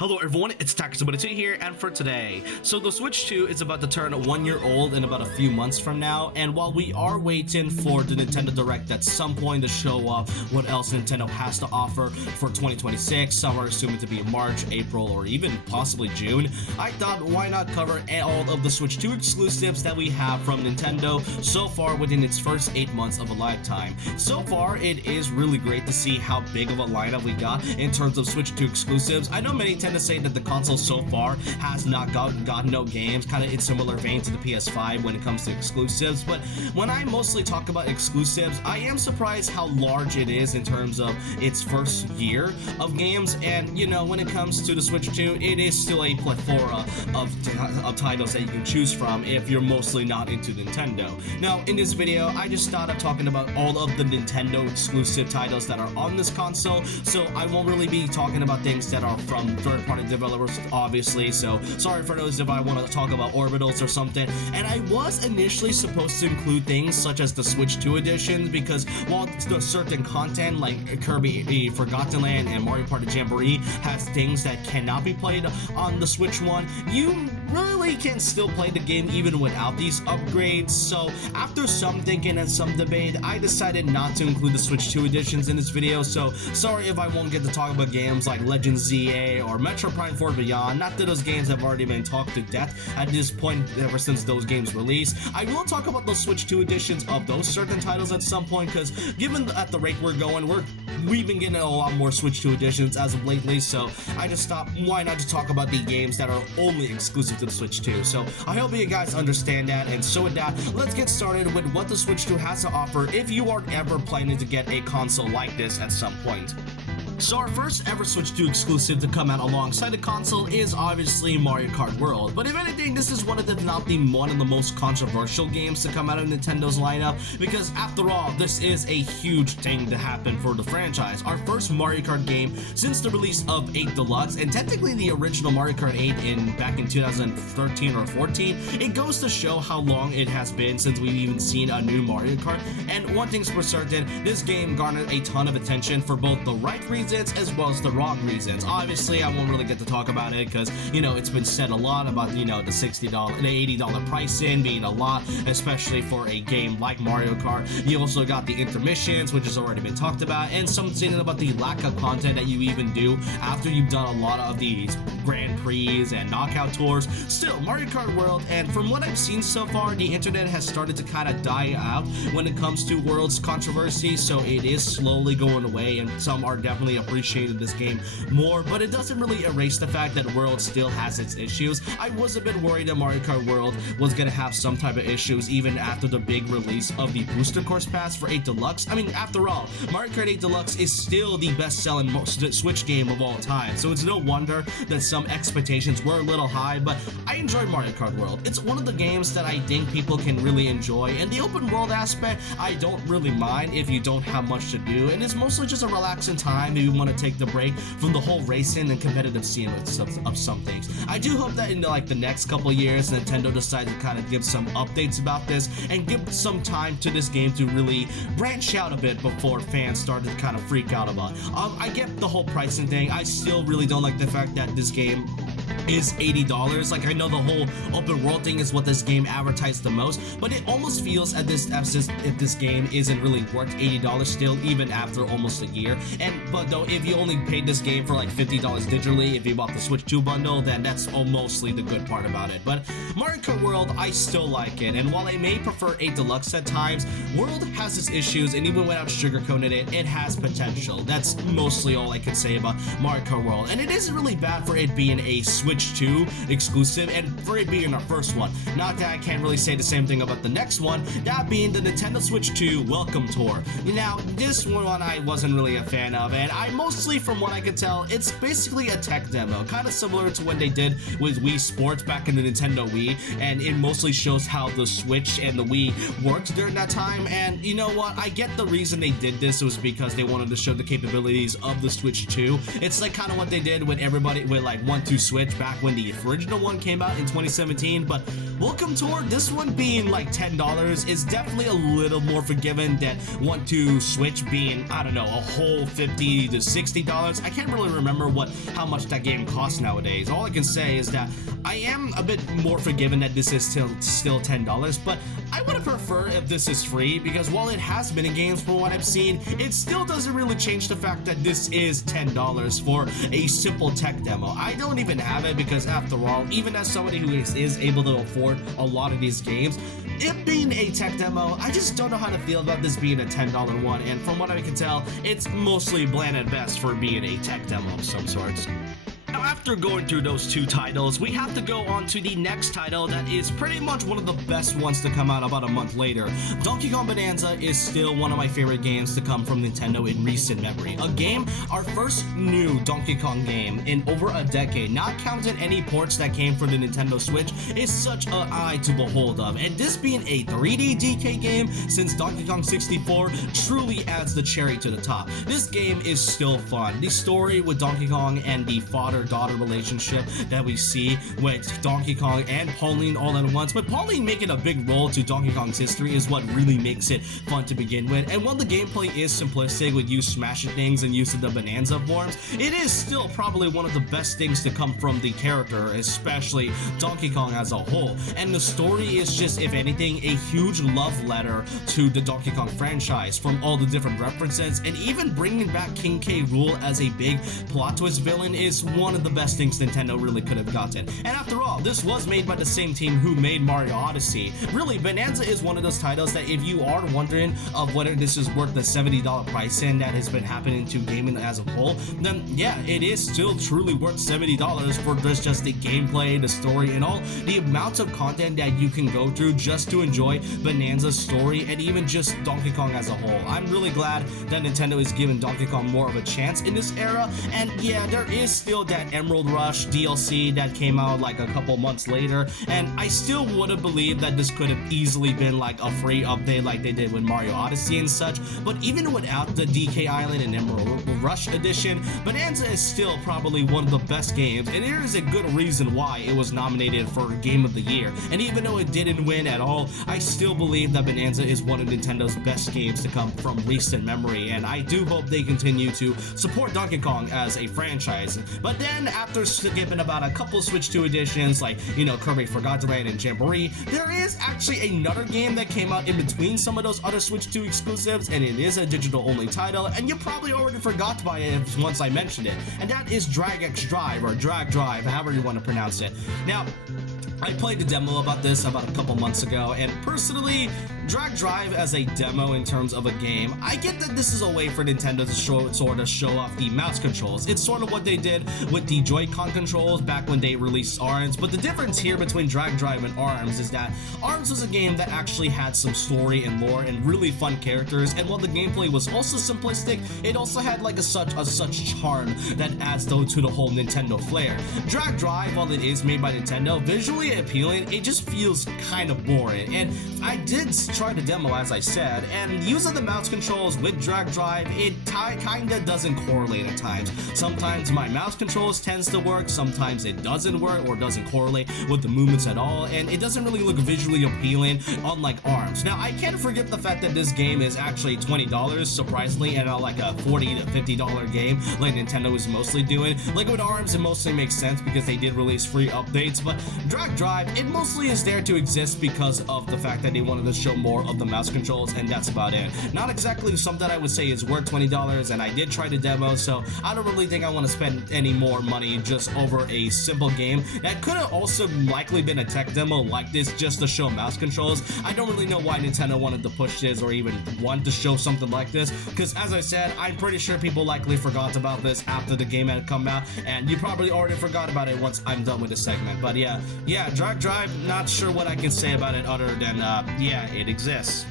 Hello everyone, it's Takasubara2 here, and for today, so the Switch 2 is about to turn 1 year old in about a few months from now, and while we are waiting for the Nintendo Direct at some point to show off what else Nintendo has to offer for 2026, some are assuming to be March, April, or even possibly June, I thought why not cover all of the Switch 2 exclusives that we have from Nintendo so far within its first 8 months of a lifetime. So far, it is really great to see how big of a lineup we got in terms of Switch 2 exclusives. I know many tend to say that the console so far has not gotten no games, kind of in similar vein to the PS5 when it comes to exclusives, but when I mostly talk about exclusives, I am surprised how large it is in terms of its first year of games, and you know, when it comes to the Switch 2, it is still a plethora of titles that you can choose from if you're mostly not into Nintendo. Now, in this video, I just thought of talking about all of the Nintendo exclusive titles that are on this console, so I won't really be talking about things that are from third-party developers, obviously, so sorry for those if I want to talk about orbitals or something. And I was initially supposed to include things such as the Switch 2 editions, because while there's certain content like Kirby Forgotten Land and Mario Party Jamboree has things that cannot be played on the Switch 1, you really can still play the game even without these upgrades. So after some thinking and some debate, I decided not to include the Switch 2 editions in this video, so sorry if I won't get to talk about games like Legend ZA or Metro Prime 4 Beyond. Not that those games have already been talked to death at this point ever since those games released. I will talk about those Switch 2 editions of those certain titles at some point, because given at the rate we're going, we've been getting a lot more Switch 2 editions as of lately, so I just thought, why not just talk about the games that are only exclusive to the Switch 2. So I hope you guys understand that, and so with that, let's get started with what the Switch 2 has to offer if you are ever planning to get a console like this at some point. So our first ever Switch 2 exclusive to come out alongside the console is obviously Mario Kart World, but if anything, this is one of the most controversial games to come out of Nintendo's lineup, because after all, this is a huge thing to happen for the franchise. Our first Mario Kart game since the release of 8 Deluxe, and technically the original Mario Kart 8 back in 2013 or 14, it goes to show how long it has been since we've even seen a new Mario Kart, and one thing's for certain, this game garnered a ton of attention for both the right reasons as well as the wrong reasons. Obviously, I won't really get to talk about it because, you know, it's been said a lot about, you know, the $60, the $80 pricing being a lot, especially for a game like Mario Kart. You also got the intermissions, which has already been talked about, and something about the lack of content that you even do after you've done a lot of these Grand Prix and knockout tours. Still, Mario Kart World, and from what I've seen so far, the internet has started to kind of die out when it comes to World's controversy, so it is slowly going away, and some are definitely appreciated this game more, but it doesn't really erase the fact that World still has its issues. I was a bit worried that Mario Kart World was gonna have some type of issues even after the big release of the Booster Course Pass for 8 Deluxe. I mean, after all, Mario Kart 8 Deluxe is still the best-selling Switch game of all time, so it's no wonder that some expectations were a little high, but I enjoyed Mario Kart World. It's one of the games that I think people can really enjoy, and the open world aspect, I don't really mind if you don't have much to do, and it's mostly just a relaxing time if you want to take the break from the whole racing and competitive scene of some things. I do hope that in the next couple years, Nintendo decides to kind of give some updates about this and give some time to this game to really branch out a bit before fans start to kind of freak out about. I get the whole pricing thing. I still really don't like the fact that this game is $80. Like, I know the whole open world thing is what this game advertised the most, but it almost feels if this game isn't really worth $80 still, even after almost a year. But though, if you only paid this game for like $50 digitally, if you bought the Switch 2 bundle, then that's mostly the good part about it. But Mario Kart World, I still like it, and while I may prefer 8 Deluxe at times, World has its issues, and even without sugarcoating it, it has potential. That's mostly all I can say about Mario Kart World, and it isn't really bad for it being a Switch 2 exclusive, and for it being our first one. Not that I can't really say the same thing about the next one, that being the Nintendo Switch 2 Welcome Tour. Now, this one I wasn't really a fan of, and I mostly, from what I could tell, it's basically a tech demo, kind of similar to what they did with Wii Sports back in the Nintendo Wii, and it mostly shows how the Switch and the Wii worked during that time. And you know what, I get the reason they did this was because they wanted to show the capabilities of the Switch 2. It's like kind of what they did with everybody with like 1-2 Switch back back when the original one came out in 2017, but welcome toward this one being like $10 is definitely a little more forgiving than one to Switch being, I don't know, a whole $50 to $60. I can't really remember how much that game costs nowadays. All I can say is that I am a bit more forgiven that this is still $10, but I would have preferred if this is free, because while it has mini games from what I've seen, it still doesn't really change the fact that this is $10 for a simple tech demo. I don't even have it because, after all, even as somebody who is able to afford a lot of these games, it being a tech demo, I just don't know how to feel about this being a $10 one, and from what I can tell, it's mostly bland at best for being a tech demo of some sorts. Now, after going through those two titles, we have to go on to the next title that is pretty much one of the best ones to come out about a month later. Donkey Kong Bonanza is still one of my favorite games to come from Nintendo in recent memory. A game, our first new Donkey Kong game in over a decade, not counting any ports that came from the Nintendo Switch, is such an eye to behold of. And this being a 3D DK game since Donkey Kong 64 truly adds the cherry to the top. This game is still fun. The story with Donkey Kong and the father-daughter relationship that we see with Donkey Kong and Pauline all at once, but Pauline making a big role to Donkey Kong's history is what really makes it fun to begin with. And while the gameplay is simplistic with you smashing things and using the Bananza forms, it is still probably one of the best things to come from the character, especially Donkey Kong as a whole. And the story is just, if anything, a huge love letter to the Donkey Kong franchise, from all the different references, and even bringing back King K. Rool as a big plot twist villain is one of the best things Nintendo really could have gotten. And after all, this was made by the same team who made Mario Odyssey. Really, Bonanza is one of those titles that, if you are wondering of whether this is worth the $70 price in that has been happening to gaming as a whole, then yeah, it is still truly worth $70 for just the gameplay, the story, and all the amounts of content that you can go through just to enjoy Bonanza's story and even just Donkey Kong as a whole. I'm really glad that Nintendo is giving Donkey Kong more of a chance in this era, and yeah, there is still that Emerald Rush DLC that came out like a couple months later, and I still would have believed that this could have easily been like a free update like they did with Mario Odyssey and such, but even without the DK Island and Emerald Rush edition, Bonanza is still probably one of the best games, and there is a good reason why it was nominated for Game of the Year. And even though it didn't win at all, I still believe that Bonanza is one of Nintendo's best games to come from recent memory, and I do hope they continue to support Donkey Kong as a franchise. But then, after skipping about a couple Switch 2 editions like, you know, Kirby Forgotten Land and Jamboree, there is actually another game that came out in between some of those other Switch 2 exclusives, and it is a digital-only title, and you probably already forgot by it once I mentioned it, and that is Drag X Drive, or Drag Drive, however you want to pronounce it. Now, I played a demo about this about a couple months ago, and personally, Drag Drive as a demo in terms of a game, I get that this is a way for Nintendo to sort of show off the mouse controls. It's sort of what they did with the Joy-Con controls back when they released ARMS, but the difference here between Drag Drive and ARMS is that ARMS was a game that actually had some story and lore and really fun characters, and while the gameplay was also simplistic, it also had like such charm that adds though to the whole Nintendo flair. Drag Drive, while it is made by Nintendo, visually appealing, it just feels kind of boring, and I did try the demo as I said, and using the mouse controls with Drag Drive, it kinda doesn't correlate at times. Sometimes my mouse controls tends to work, sometimes it doesn't work or doesn't correlate with the movements at all, and it doesn't really look visually appealing unlike ARMS. Now, I can't forget the fact that this game is actually $20 surprisingly, and not like a $40 to $50 game like Nintendo is mostly doing. Like with ARMS, it mostly makes sense because they did release free updates, but Drag Drive, it mostly is there to exist because of the fact that they wanted to show more of the mouse controls, and that's about it. Not exactly something I would say is worth $20, and I did try the demo, so I don't really think I want to spend any more money just over a simple game that could have also likely been a tech demo like this just to show mouse controls. I don't really know why Nintendo wanted to push this or even want to show something like this, because as I said, I'm pretty sure people likely forgot about this after the game had come out, and you probably already forgot about it once I'm done with this segment. But yeah, Drag Drive, not sure what I can say about it other than, yeah, it exists.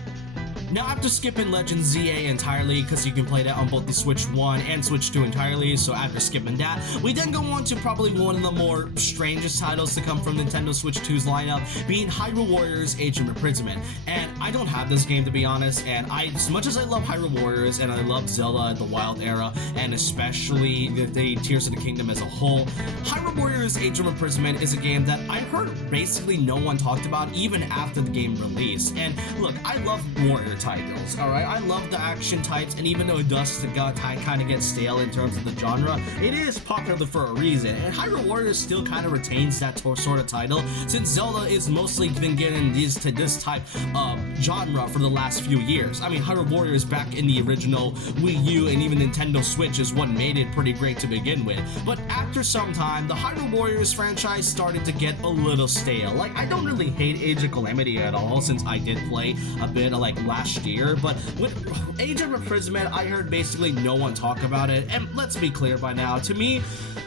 Now, after skipping Legend ZA entirely, because you can play that on both the Switch 1 and Switch 2 entirely, so after skipping that, we then go on to probably one of the more strangest titles to come from Nintendo Switch 2's lineup, being Hyrule Warriors Age of Imprisonment. And I don't have this game, to be honest, and as much as I love Hyrule Warriors and I love Zelda, the Wild Era, and especially the Tears of the Kingdom as a whole, Hyrule Warriors Age of Imprisonment is a game that I heard basically no one talked about even after the game released. And look, I love warrior titles, alright? I love the action types, and even though it does kind of get stale in terms of the genre, it is popular for a reason, and Hyrule Warriors still kind of retains that sort of title, since Zelda is mostly been getting to this type of genre for the last few years. I mean, Hyrule Warriors back in the original Wii U and even Nintendo Switch is what made it pretty great to begin with, but after some time, the Hyrule Warriors franchise started to get a little stale. Like, I don't really hate Age of Calamity at all, since I did play a bit of, like, last year, but with Age of Imprisonment, I heard basically no one talk about it, and let's be clear by now, to me,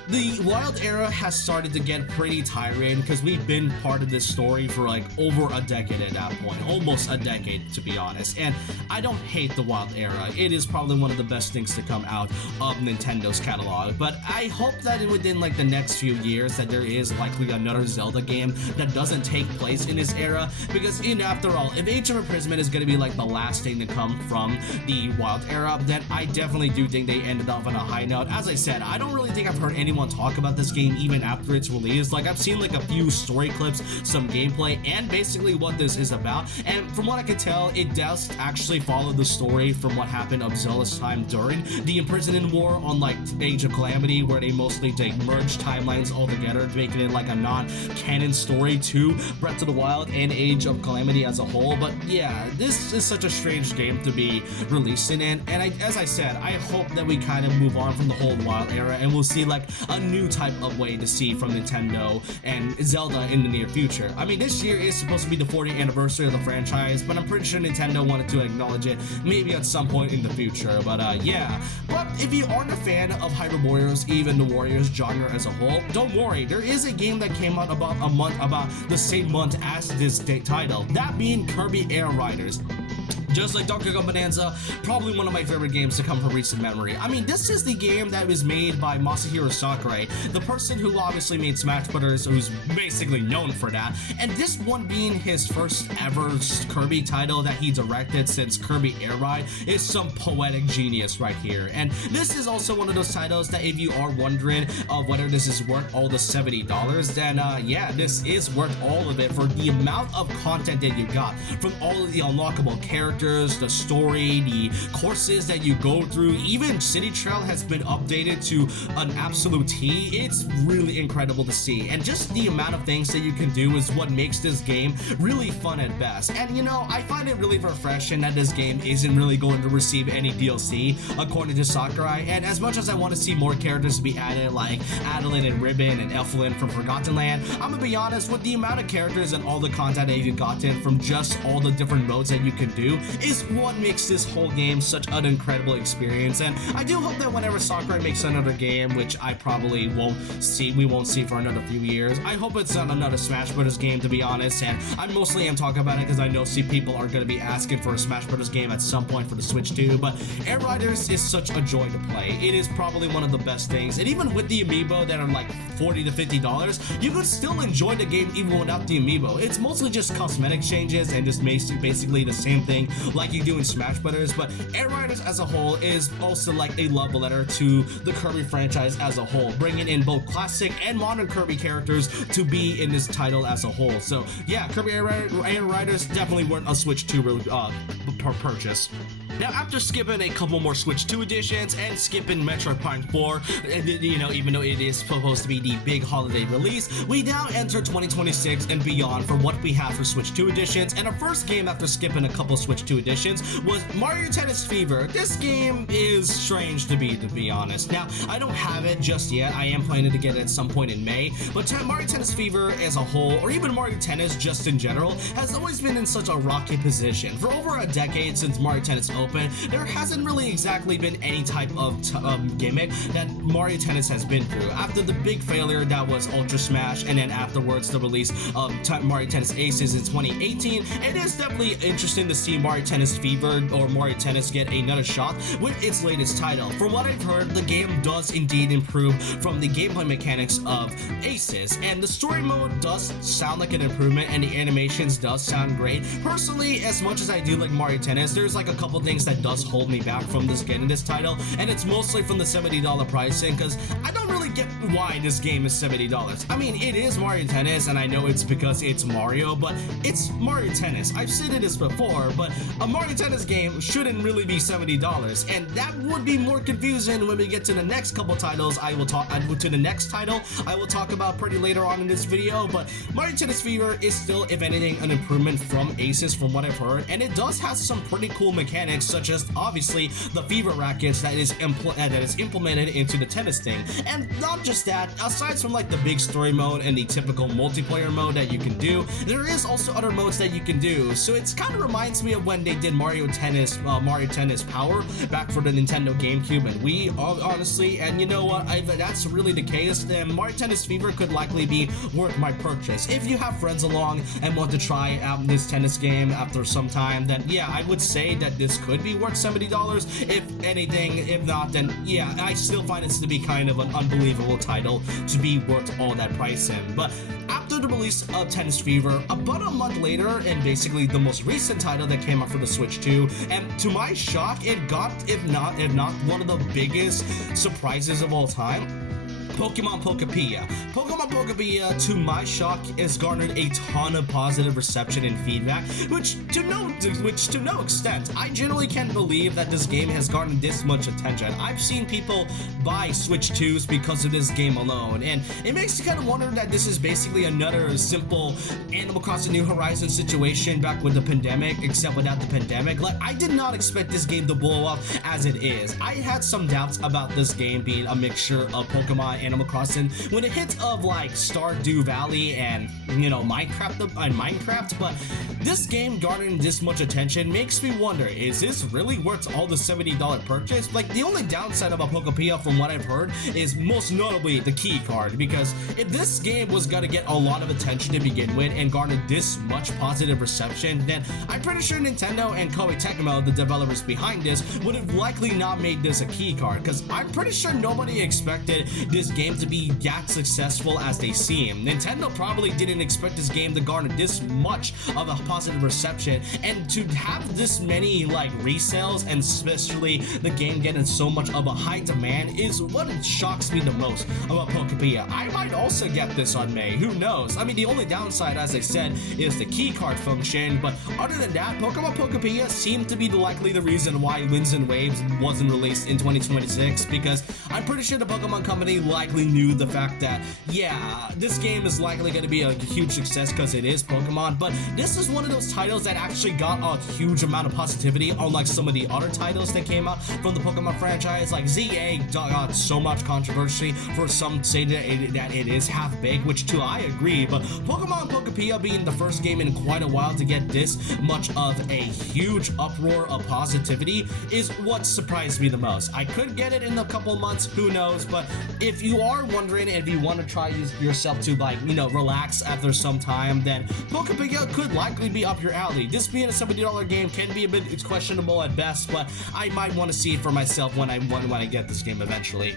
the Wild Era has started to get pretty tiring, because we've been part of this story for like over a decade at that point, almost a decade to be honest, and I don't hate the Wild Era. It is probably one of the best things to come out of Nintendo's catalog, but I hope that within like the next few years that there is likely another Zelda game that doesn't take place in this era, because after all, if Age of Imprisonment is going to be like the last thing to come from the Wild Era, then I definitely do think they ended off on a high note. As I said, I don't really think I've heard anyone talk about this game even after its release. Like, I've seen like a few story clips, some gameplay, and basically what this is about, and from what I can tell, it does actually follow the story from what happened of Zelda's time during the Imprisonment War on like Age of Calamity, where they mostly merge timelines all together, making it like a non-canon story to Breath of the Wild and Age of Calamity as a whole. But yeah, this is such a strange game to be releasing in, and as I said, I hope that we kind of move on from the whole Wild Era and we'll see like a new type of way to see from Nintendo and Zelda in the near future. I mean, this year is supposed to be the 40th anniversary of the franchise, but I'm pretty sure Nintendo wanted to acknowledge it maybe at some point in the future. But yeah, but if you aren't a fan of Hyrule Warriors, even the Warriors genre as a whole, don't worry, there is a game that came out about the same month as this title, that being Kirby Air Riders. Just like Donkey Kong Bananza, probably one of my favorite games to come from recent memory. I mean, this is the game that was made by Masahiro Sakurai, the person who obviously made Smash Brothers, who's basically known for that, and this one being his first ever Kirby title that he directed since Kirby Air Ride is some poetic genius right here. And this is also one of those titles that if you are wondering whether this is worth all the $70, then yeah, this is worth all of it for the amount of content that you got, from all of the unlockable characters, the story, the courses that you go through. Even City Trail has been updated to an absolute T. It's really incredible to see, and just the amount of things that you can do is what makes this game really fun at best. And you know, I find it really refreshing that this game isn't really going to receive any DLC according to Sakurai, and as much as I want to see more characters be added like Adeline and Ribbon and Elflin from Forgotten Land, I'm gonna be honest, with the amount of characters and all the content that you've gotten from just all the different modes that you can do is what makes this whole game such an incredible experience. And I do hope that whenever Sakurai makes another game, which I probably won't see for another few years, I hope it's not another Smash Brothers game, to be honest, and I mostly am talking about it because I know people are going to be asking for a Smash Brothers game at some point for the Switch too. But Air Riders is such a joy to play. It is probably one of the best things, and even with the amiibo that are like $40 to $50, you could still enjoy the game even without the amiibo. It's mostly just cosmetic changes and just basically the same thing like you do in Smash Brothers, but Air Riders as a whole is also like a love letter to the Kirby franchise as a whole, bringing in both classic and modern Kirby characters to be in this title as a whole. So yeah, Kirby Air Riders definitely weren't a Switch 2 purchase. Now, after skipping a couple more Switch 2 editions and skipping Metroid Prime 4, you know, even though it is supposed to be the big holiday release, we now enter 2026 and beyond for what we have for Switch 2 editions. And our first game after skipping a couple Switch 2 editions was Mario Tennis Fever. This game is strange to be honest. Now, I don't have it just yet. I am planning to get it at some point in May, but Mario Tennis Fever as a whole, or even Mario Tennis just in general, has always been in such a rocky position. For over a decade since Mario Tennis opened, open, there hasn't really exactly been any type of gimmick that Mario Tennis has been through. After the big failure that was Ultra Smash, and then afterwards the release of Mario Tennis Aces in 2018, it is definitely interesting to see Mario Tennis Fever or Mario Tennis get another shot with its latest title. From what I've heard, the game does indeed improve from the gameplay mechanics of Aces, and the story mode does sound like an improvement, and the animations does sound great. Personally, as much as I do like Mario Tennis, there's like a couple things that does hold me back from getting this title, and it's mostly from the $70 pricing, because I don't really get why this game is $70. I mean, it is Mario Tennis, and I know it's because it's Mario, but it's Mario Tennis. I've stated this before, but a Mario Tennis game shouldn't really be $70, and that would be more confusing when we get to the next couple titles. I will talk about pretty later on in this video, but Mario Tennis Fever is still, if anything, an improvement from Aces from what I've heard, and it does have some pretty cool mechanics, such as obviously the Fever rackets that is implemented into the tennis thing. And not just that, aside from like the big story mode and the typical multiplayer mode that you can do, there is also other modes that you can do. So it's kind of reminds me of when they did Mario Tennis Power back for the Nintendo GameCube and Wii, honestly. And you know what, if that's really the case, then Mario Tennis Fever could likely be worth my purchase. If you have friends along and want to try out this tennis game after some time, then yeah, I would say that this could be worth $70. If anything, if not, then yeah, I still find it to be kind of an unbelievable title to be worth all that pricing. But after the release of Tennis Fever, about a month later, and basically the most recent title that came out for the Switch 2, and to my shock, it got, if not one of the biggest surprises of all time, Pokémon Pokopia. Pokemon Pokopia, to my shock, has garnered a ton of positive reception and feedback, which to no extent, I generally can't believe that this game has garnered this much attention. I've seen people buy Switch 2s because of this game alone, and it makes you kind of wonder that this is basically another simple Animal Crossing New Horizons situation back with the pandemic, except without the pandemic. Like, I did not expect this game to blow up as it is. I had some doubts about this game being a mixture of Pokemon and Animal Crossing when it hits of like Stardew Valley and, you know, Minecraft, but this game garnering this much attention makes me wonder, is this really worth all the $70 purchase? Like, the only downside of a Pokopia from what I've heard is most notably the key card, because if this game was gonna get a lot of attention to begin with and garner this much positive reception, then I'm pretty sure Nintendo and Koei Tecmo, the developers behind this, would have likely not made this a key card, because I'm pretty sure nobody expected this game to be that successful as they seem. Nintendo probably didn't expect this game to garner this much of a positive reception, and to have this many like resales, and especially the game getting so much of a high demand, is what shocks me the most about Pokopia. I might also get this on May, who knows? I mean, the only downside, as I said, is the keycard function, but other than that, Pokemon Pokopia seemed to be likely the reason why Winds and Waves wasn't released in 2026, because I'm pretty sure the Pokemon company likely knew the fact that, yeah, this game is likely going to be a huge success because it is Pokemon, but this is one of those titles that actually got a huge amount of positivity, unlike some of the other titles that came out from the Pokemon franchise. Like ZA got so much controversy, for some say that it is half-baked, which too I agree, but Pokemon Pokopia being the first game in quite a while to get this much of a huge uproar of positivity is what surprised me the most. I could get it in a couple months, who knows, but if you are wondering if you want to try yourself to, like, you know, relax after some time, then Pokopia could likely be up your alley. This being a $70 game can be a bit questionable at best, but I might want to see it for myself when I get this game eventually.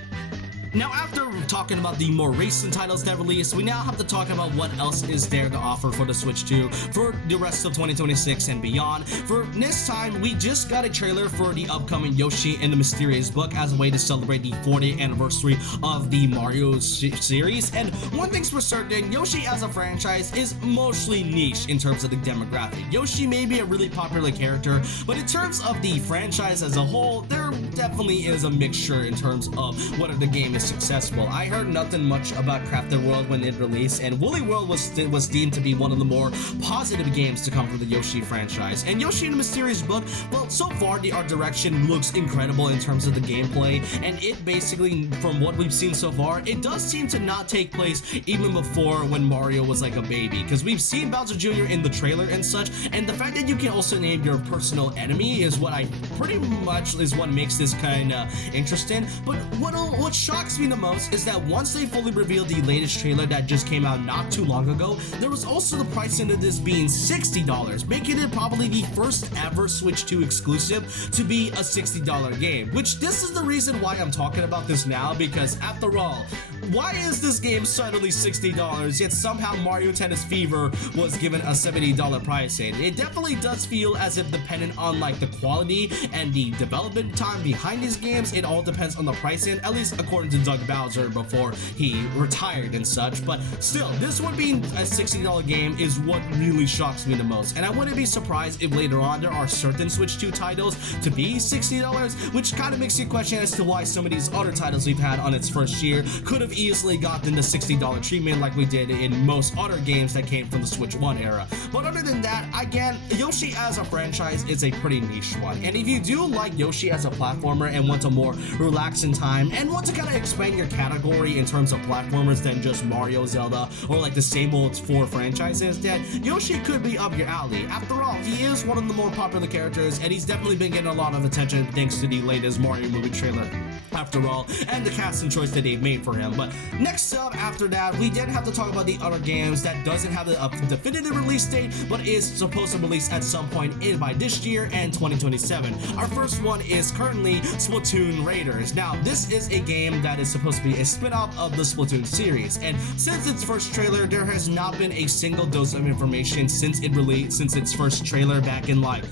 Now, after talking about the more recent titles that released, we now have to talk about what else is there to offer for the Switch 2 for the rest of 2026 and beyond. For this time, we just got a trailer for the upcoming Yoshi and the Mysterious Book as a way to celebrate the 40th anniversary of the Mario series. And one thing's for certain, Yoshi as a franchise is mostly niche in terms of the demographic. Yoshi may be a really popular character, but in terms of the franchise as a whole, there definitely is a mixture in terms of whether the game is successful. I heard nothing much about Crafted World when it released, and Woolly World was deemed to be one of the more positive games to come from the Yoshi franchise. And Yoshi and the Mysterious Book, well, so far the art direction looks incredible in terms of the gameplay, and it basically, from what we've seen so far, it does seem to not take place even before when Mario was like a baby, because we've seen Bowser Jr. in the trailer and such, and the fact that you can also name your personal enemy is what I pretty much is what makes this kind of interesting. But what shocks me the most is that once they fully revealed the latest trailer that just came out not too long ago, there was also the price into this being $60, making it probably the first ever Switch 2 exclusive to be a $60 game, which this is the reason why I'm talking about this now, because after all, why is this game suddenly $60 yet somehow Mario Tennis Fever was given a $70 pricing? It definitely does feel as if dependent on like the quality and the development time behind these games, it all depends on the pricing, at least according to Doug Bowser before he retired and such. But still, this one being a $60 game is what really shocks me the most, and I wouldn't be surprised if later on there are certain Switch 2 titles to be $60, which kind of makes you question as to why some of these other titles we've had on its first year could have easily gotten the $60 treatment like we did in most other games that came from the Switch 1 era. But other than that, again, Yoshi as a franchise is a pretty niche one, and if you do like Yoshi as a platformer and want a more relaxing time and want to kind of expand your category in terms of platformers than just Mario, Zelda, or like the same old 4 franchises, then Yoshi could be up your alley. After all, he is one of the more popular characters, and he's definitely been getting a lot of attention thanks to the latest Mario movie trailer, after all, and the casting choice that they've made for him. But next up, after that, we did have to talk about the other games that doesn't have a definitive release date, but is supposed to release at some point by this year and 2027. Our first one is currently Splatoon Raiders. Now, this is a game that is supposed to be a spin-off of the Splatoon series, and since its first trailer, there has not been a single dose of information since its first trailer back in like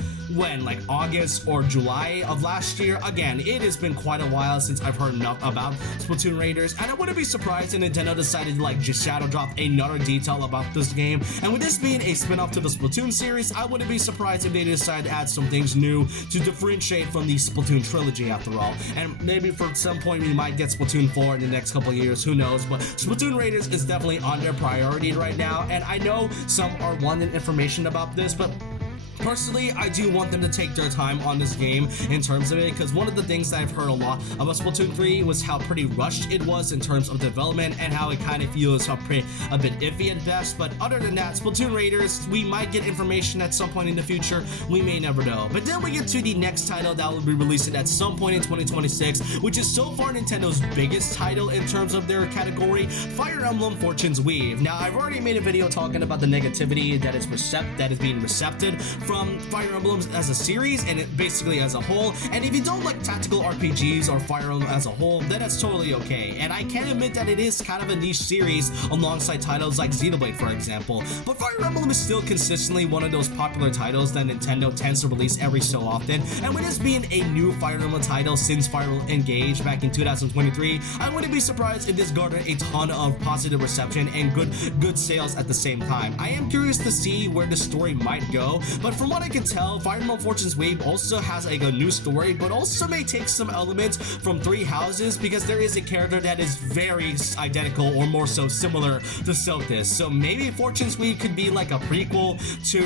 August or July of last year. Again, it has been quite a while since I've heard enough about Splatoon Raiders, and I wouldn't be surprised if Nintendo decided to like just shadow drop another detail about this game. And with this being a spin-off to the Splatoon series, I wouldn't be surprised if they decide to add some things new to differentiate from the Splatoon trilogy after all. And maybe for some point we might get Splatoon 4 in the next couple of years, who knows. But Splatoon Raiders is definitely on their priority right now, and I know some are wanting information about this, but personally, I do want them to take their time on this game in terms of it, because one of the things that I've heard a lot about Splatoon 3 was how pretty rushed it was in terms of development and how it kind of feels a bit iffy at best. But other than that, Splatoon Raiders, we might get information at some point in the future. We may never know. But then we get to the next title that will be released at some point in 2026, which is so far Nintendo's biggest title in terms of their category, Fire Emblem Fortune's Weave. Now, I've already made a video talking about the negativity that is being recepted from Fire Emblems as a series and it basically as a whole, and if you don't like tactical RPGs or Fire Emblem as a whole, then that's totally okay. And I can admit that it is kind of a niche series alongside titles like Xenoblade, for example, but Fire Emblem is still consistently one of those popular titles that Nintendo tends to release every so often, and with this being a new Fire Emblem title since Fire Emblem Engage back in 2023, I wouldn't be surprised if this garnered a ton of positive reception and good sales at the same time. I am curious to see where the story might go, but from what I can tell, Fire Emblem Fortune's Wave also has like a new story, but also may take some elements from Three Houses, because there is a character that is very identical or more so similar to Sothis. So maybe Fortune's Wave could be like a prequel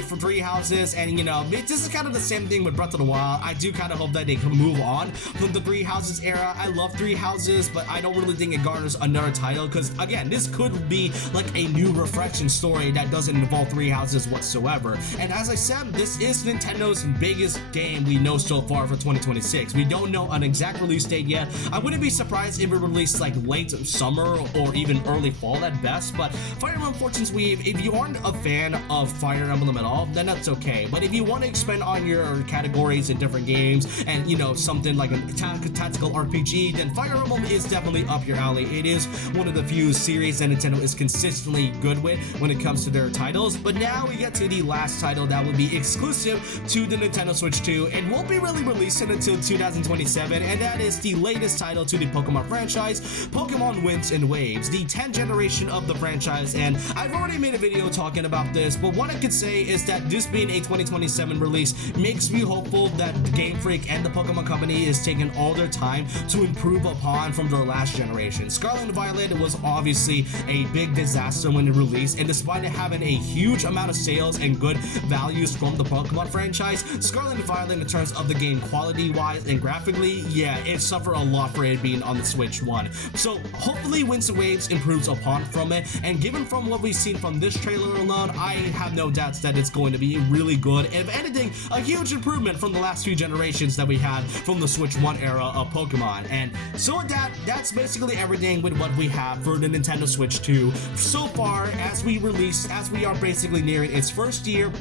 for Three Houses, and you know, this is kind of the same thing with Breath of the Wild. I do kind of hope that they can move on from the Three Houses era. I love Three Houses, but I don't really think it garners another title, because again, this could be like a new refreshing story that doesn't involve Three Houses whatsoever. And as I said, this is Nintendo's biggest game we know so far for 2026. We don't know an exact release date yet. I wouldn't be surprised if it released like late summer or even early fall at best. But Fire Emblem Fortune's Weave, if you aren't a fan of Fire Emblem at all, then that's okay. But if you want to expand on your categories in different games and you know, something like a tactical RPG, then Fire Emblem is definitely up your alley. It is one of the few series that Nintendo is consistently good with when it comes to their titles. But now we get to the last title that would be exclusive to the Nintendo Switch 2 and won't be really releasing until 2027, and that is the latest title to the Pokemon franchise, Pokemon Winds and Waves, the 10th generation of the franchise. And I've already made a video talking about this, but what I could say is that this being a 2027 release makes me hopeful that Game Freak and the Pokemon Company is taking all their time to improve upon from their last generation. Scarlet and Violet was obviously a big disaster when it released, and despite it having a huge amount of sales and good values from the Pokemon franchise, Scarlet and Violet in terms of the game quality wise and graphically, yeah, it suffered a lot for it being on the Switch 1. So hopefully Winds and Waves improves upon from it, and given from what we've seen from this trailer alone, I have no doubts that it's going to be really good, and if anything, a huge improvement from the last few generations that we had from the Switch 1 era of Pokemon. And so with that, that's basically everything with what we have for the Nintendo Switch 2 so far as we are basically nearing its first year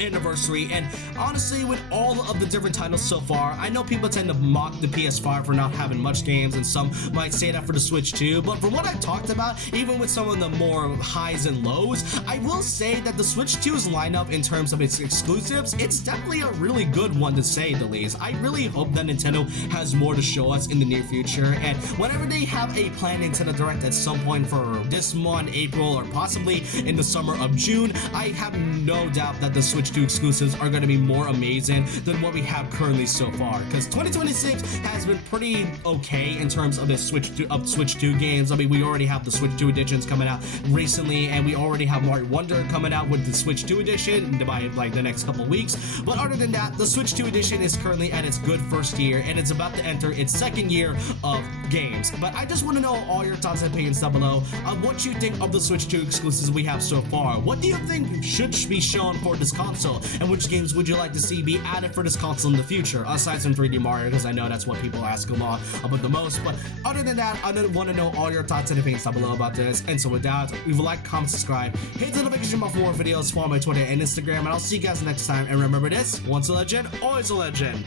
anniversary. And honestly, with all of the different titles so far, I know people tend to mock the PS5 for not having much games, and some might say that for the Switch too, but from what I talked about, even with some of the more highs and lows, I will say that the Switch 2's lineup in terms of its exclusives, it's definitely a really good one to say the least. I really hope that Nintendo has more to show us in the near future, and whenever they have a planned Nintendo Direct at some point for this month, April, or possibly in the summer of June, I have no doubt that the Switch 2 exclusives are going to be more amazing than what we have currently so far, because 2026 has been pretty okay in terms of the Switch 2 games. I mean, we already have the Switch 2 editions coming out recently, and we already have Mario Wonder coming out with the Switch 2 edition by like the next couple weeks. But other than that, the Switch 2 edition is currently at its good first year, and it's about to enter its second year of games. But I just want to know all your thoughts and opinions down below of what you think of the Switch 2 exclusives we have so far. What do you think should be shown for this console, and which games would you like to see be added for this console in the future, aside from 3D Mario, because I know that's what people ask about the most. But other than that, I want to know all your thoughts and opinions down below about this. And so with that, leave a like, comment, subscribe, hit the notification bell for more videos, follow my Twitter and Instagram, and I'll see you guys next time. And remember this, once a legend, always a legend.